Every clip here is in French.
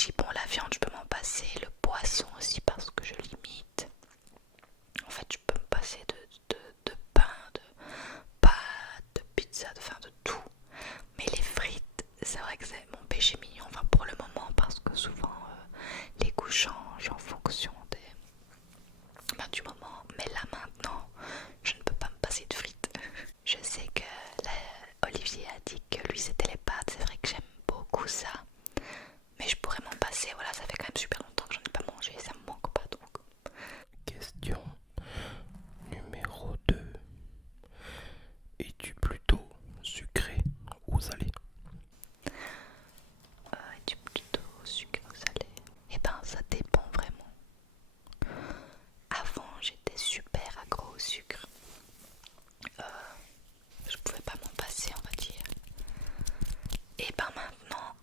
jipons, la viande, je peux m'en passer. Le poisson aussi parce que je limite. En fait, je peux me passer de pain, de pâtes, de pizza, de tout. Mais les frites, c'est vrai que c'est mon péché mignon, enfin pour le moment, parce que souvent les goûts changent en fonction du moment. Mais là maintenant, je ne peux pas me passer de frites. Je sais que Olivier a dit que lui c'était les pâtes, c'est vrai que j'aime beaucoup ça. Mais je pourrais m'en passer, voilà, ça fait quand même super longtemps que j'en ai pas mangé, ça me manque pas donc. Question numéro 2. Es-tu plutôt sucré ou salé? Es-tu plutôt sucré ou salé? Eh ben ça dépend vraiment. Avant j'étais super accro au sucre. Je pouvais pas m'en passer on va dire. Et ben maintenant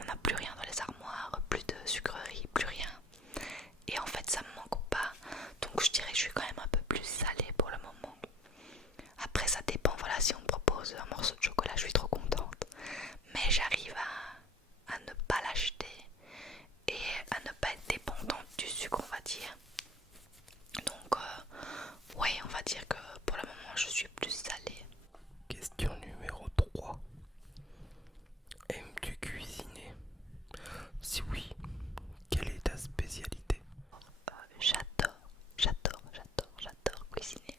on n'a plus rien dans les armoires, plus de sucreries, plus rien. Et en fait ça me manque pas. Donc je dirais que je suis quand même un peu plus salée pour le moment. Après ça dépend, voilà, si on me propose un morceau de chocolat je suis trop contente. Mais j'arrive à ne pas l'acheter et à ne pas être dépendante du sucre on va dire. Donc ouais on va dire que pour le moment je suis plus salée. Question numéro 3. Aimes-tu cuisiner? Si oui, quelle est ta spécialité? J'adore cuisiner.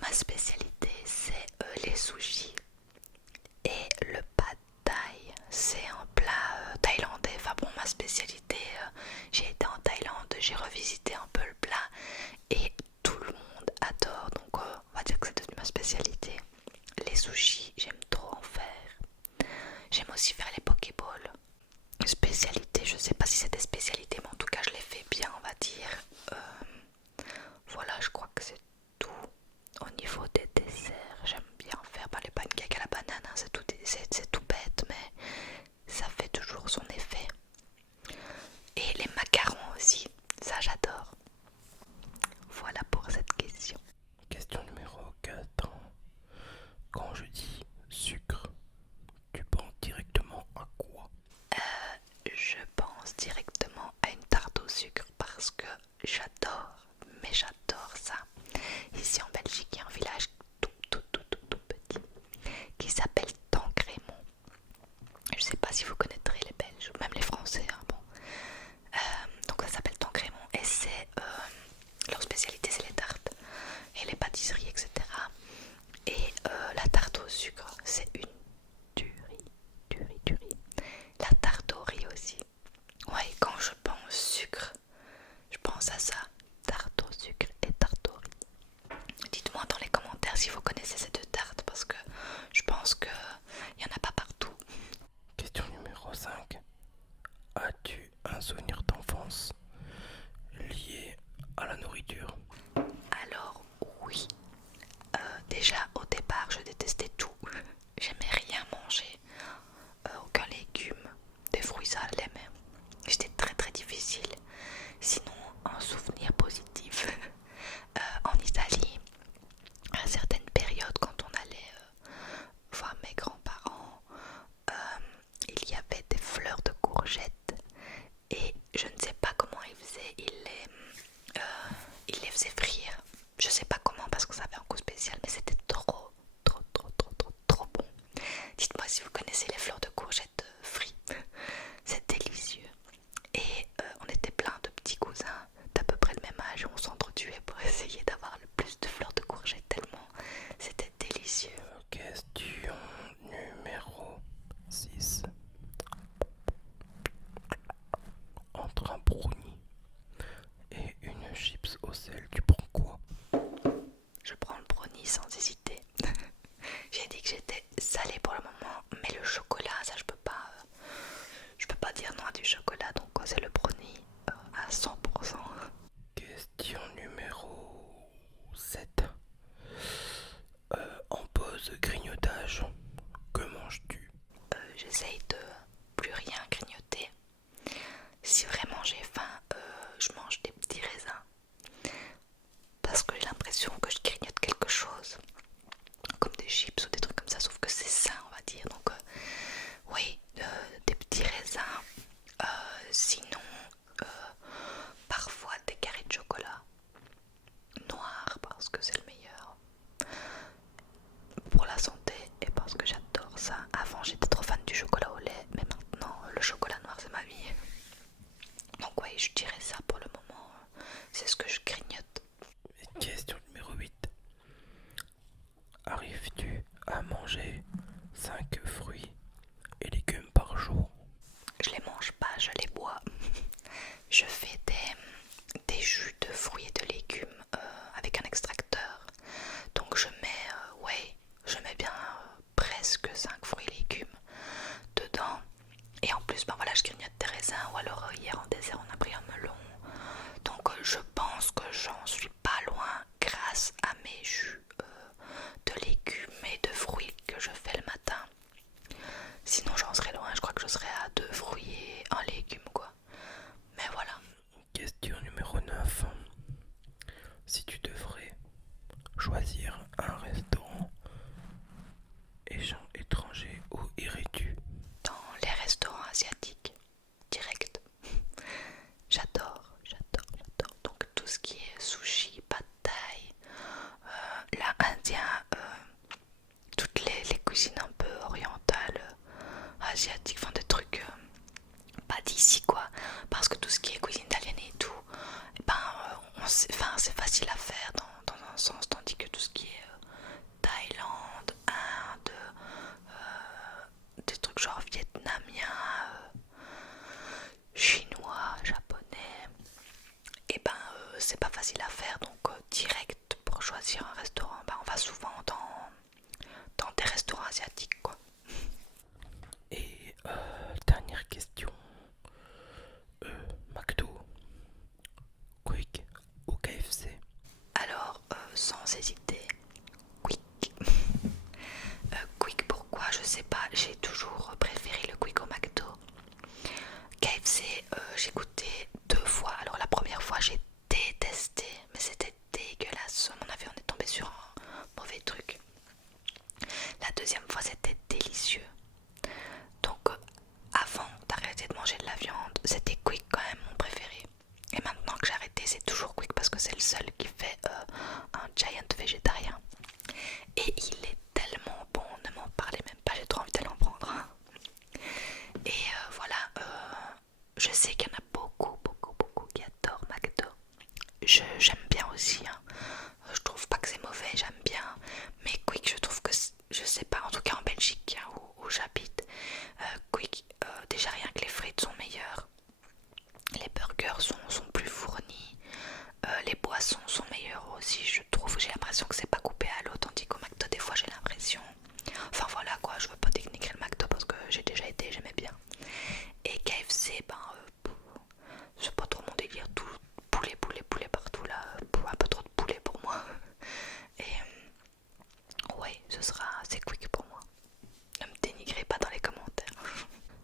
Ma spécialité c'est les sushis et le pad thai. C'est un plat thaïlandais. Enfin bon, ma spécialité, j'ai été en Thaïlande, j'ai revisité un peu le plat et tout le monde adore. Donc on va dire que c'est devenu ma spécialité. Les sushis, j'aime trop en faire. J'aime aussi faire les pokéballs. Spécialité, je sais pas si c'est des spécialités, mais en tout cas je les fais bien, on va dire. Voilà, je crois que c'est tout. Au niveau des desserts, j'aime bien faire les pancakes à la banane, hein, c'est tout bête, mais ça fait toujours son effet. Et les macarons aussi, ça j'adore. Voilà pour cette question. Question numéro 4. Quand je dis sucre, tu penses directement à quoi? Je pense directement à une tarte au sucre parce que j'adore, mais j'adore ça. Ici en Belgique, il y a un village tout petit qui s'appelle Tancrémont. Je sais pas si vous connaîtrez les Belges ou même les Français, hein, bon. Donc ça s'appelle Tancrémont et c'est leur spécialité c'est les tartes et les pâtisseries etc. Et la tarte au sucre c'est une tuerie. La tarte au riz aussi. Ouais, quand je pense sucre, je pense à ça. Tarte au sucre et tarte au riz. Dites-moi dans les commentaires si vous connaissez ces deux tartes parce que je pense qu'il n'y en a pas partout. Question numéro 5. As-tu un souvenir d'enfance lié à la nourriture? Alors oui, déjà au départ je détestais tout. J'aimais rien manger, aucun légume, des fruits ça allait même. C'était très difficile. Sinon un souvenir positif. En Italie, à certaines périodes quand on allait voir mes grands-parents, il y avait des fleurs de courgettes et je ne sais pas comment ils faisaient, ils les faisaient frire. Je sais pas comment parce que ça avait un goût spécial mais c'était trop bon. Dites-moi si vous connaissez les fleurs de courgettes frites, c'est délicieux. Et on était plein de petits cousins d'à peu près le même âge et on s'entretuait pour essayer d'avoir le plus de fleurs de courgettes tellement c'était délicieux. Question numéro 6. Entre un brownie et une chips au sel, tu prends quoi? Je prends le brownie sans hésiter. J'ai dit que j'étais salée pour le moment, mais le chocolat, ça je peux pas dire non à du chocolat, donc c'est le brownie à 100%. Question numéro 7. En pause grignotage, que manges-tu? J'essaye de plus rien grignoter. Si vraiment j'ai faim, je mange des petits raisins. Parce que j'ai l'impression que je grignote quelque chose. Comme des chips ou des trucs comme ça, sauf que c'est sain, on va dire. Donc, oui, des petits raisins. ouais, je dirais ça pour le moment. C'est ce que je grignote. Question numéro 8. Arrives-tu à manger 5 fruits et légumes par jour? Je les mange pas, je les bois. Je fais des jus de fruits et de légumes avec un extracteur. Donc je mets, ouais, je mets bien presque 5 fruits et légumes dedans. Et en plus, ben voilà, je grignote des raisins. Ou alors hier en dessert, on a pris un melon. Donc je pense que j'en suis pas loin grâce à mes jus de légumes et de fruits que je fais le matin. Sinon j'en serais loin, je crois que je serais à 2 fruits et un légume quoi. Mais voilà. Question numéro 9. Si tu devrais choisir un restaurant étranger, où irais-tu? Dans les restaurants asiatiques, direct. J'adore. Donc tout ce qui est sushi, pad thai, là indien, toutes les cuisines un peu orientales, asiatiques, enfin des trucs pas d'ici quoi. Parce que tout ce qui est cuisine italienne et tout, eh ben, c'est facile à faire dans un sens, tandis que tout ce qui est Thaïlande, Inde, des trucs genre vietnamien, chinois, japonais, et ben c'est pas facile à faire. Donc direct pour choisir un restaurant, ben, on va souvent dans des restaurants asiatiques quoi. Et dernière question. McDo, Quick ou KFC? Alors sans hésiter, Quick. Quick pourquoi je sais pas, j'ai toujours préféré le Quick au McDo. KFC j'ai goûté 2 fois. Alors la première fois j'ai détesté, mais c'était dégueulasse. À mon avis on est tombé sur un mauvais truc. La deuxième fois c'était délicieux. Donc avant d'arrêter de manger de la viande, c'était Quick quand même mon préféré. Et maintenant que j'ai arrêté, c'est toujours Quick parce que c'est le seul qui fait un giant végétarien. Et il est tellement bon, ne m'en parlez même pas, j'ai trop envie d'aller en prendre un. Et voilà, je sais qu'il y en a beaucoup qui adorent McDo. J'aime bien aussi, hein. Je trouve pas que c'est mauvais, j'aime bien. Mais Quick, je trouve que, je sais pas, en tout cas en Belgique hein, où j'habite, Quick, déjà rien que les frites sont meilleures. Les burgers sont plus fournis. Les boissons sont meilleures aussi, je trouve. J'ai l'impression que c'est pas coupé à l'eau, tandis qu'au McDo, des fois, j'ai l'impression. Enfin voilà quoi, je veux pas dénigrer le McDo parce que j'ai déjà été, j'aimais bien. Et KFC, ben, c'est pas trop mon délire. Tout poulet partout là. Un peu trop de poulet pour moi. Et ouais, c'est Quick pour moi. Ne me dénigrez pas dans les commentaires.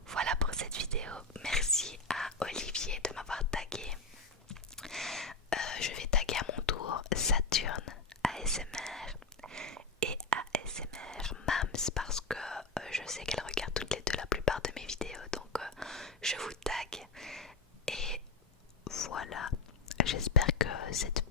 Voilà pour cette vidéo. Merci à Olivier de m'avoir tagué. Je vais taguer à mon tour Saturne ASMR et ASMR Mams parce que je sais qu'elle regarde toutes les deux la plupart de mes vidéos. Donc je vous tag. Et voilà. J'espère que cette